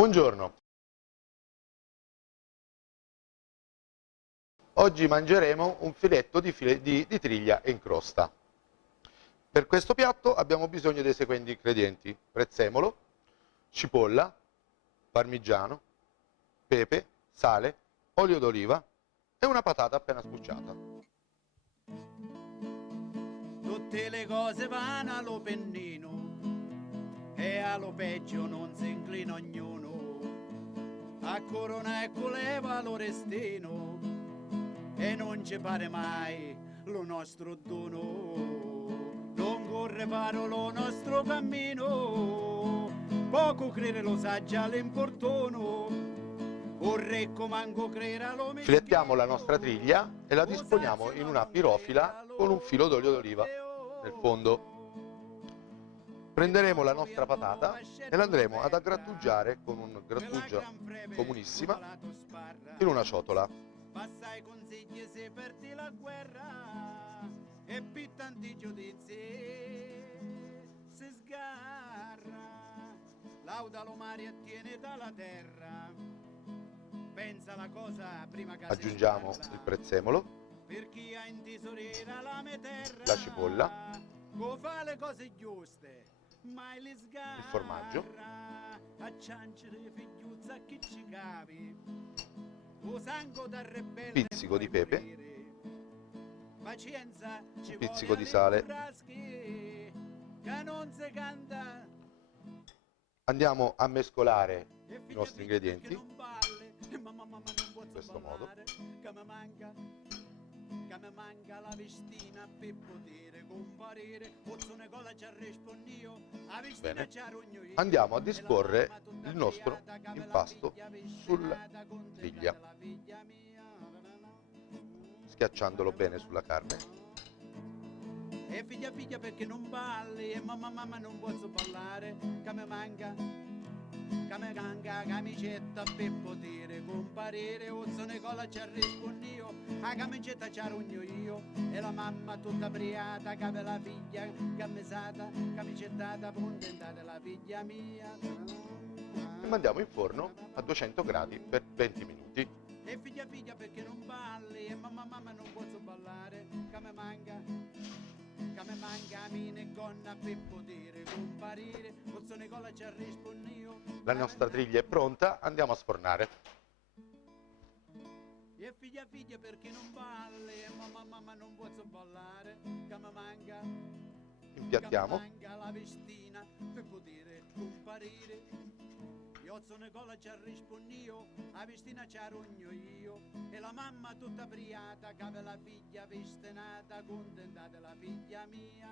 Buongiorno. Oggi mangeremo un filetto di triglia in crosta. Per questo piatto abbiamo bisogno dei seguenti ingredienti: prezzemolo, cipolla, parmigiano, pepe, sale, olio d'oliva e una patata appena sbucciata. Tutte le cose vanno allo pennino e allo peggio non si inclina ognuno. A corona e coleva lo restino e non ci pare mai lo nostro dono. Non corre paro lo nostro cammino, poco credere lo sa già l'importono. Filettiamo la nostra triglia e la disponiamo in una pirofila con un filo d'olio d'oliva nel fondo. Prenderemo la nostra patata e la andremo ad aggrattugiare con un grattugia comunissima in una ciotola. Passai consigli se perdi la guerra e più tanti giudizi si sgarra. Lauda lo mare attiene dalla terra. Pensa la cosa prima che aggiungiamo il prezzemolo, per chi ha in tesoriera la meterra, la cipolla, fa le cose giuste, mai le sgarra, il formaggio, a ciancere figliuzza chi ci cavi, o sangue da rebelle, un pizzico di pepe, pazienza, un pizzico di sale. che non si canta. Andiamo a mescolare i nostri ingredienti in questo modo. Che mi manca la vestina per poter comparire. Bene, andiamo a disporre il nostro impasto sulla triglia, schiacciandolo bene sulla carne. E figlia perché non balli, e mamma non posso ballare, che mi manca camicetta per poter comparire. O sono cola ci rispondo io, a camicetta ci arugno io, e la mamma tutta briata, che la figlia camisata, camicettata, contentata la figlia mia. E mandiamo in forno a 200 gradi per 20 minuti. E figlia perché non balli, e mamma non posso ballare, che mi manca mine gonna per poter comparire. O sono cola ci rispondo io. La nostra triglia è pronta, andiamo a sfornare. E figlia perché non balli, e mamma non posso ballare, che mi manca Impiattiamo. la vestina per poter comparire. Io sono cola ci rispondo io, la vestina ci arugno io, e la mamma tutta briata, che la figlia vestinata, contentata la figlia mia.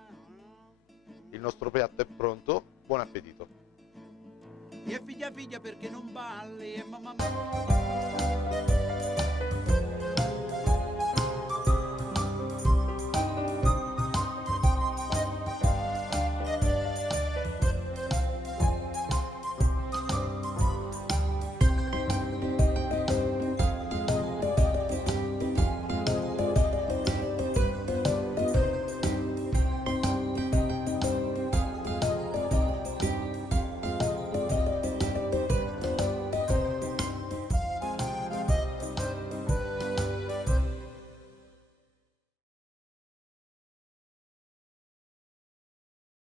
Il nostro piatto è pronto, buon appetito! E figlia perché non balli, e mamma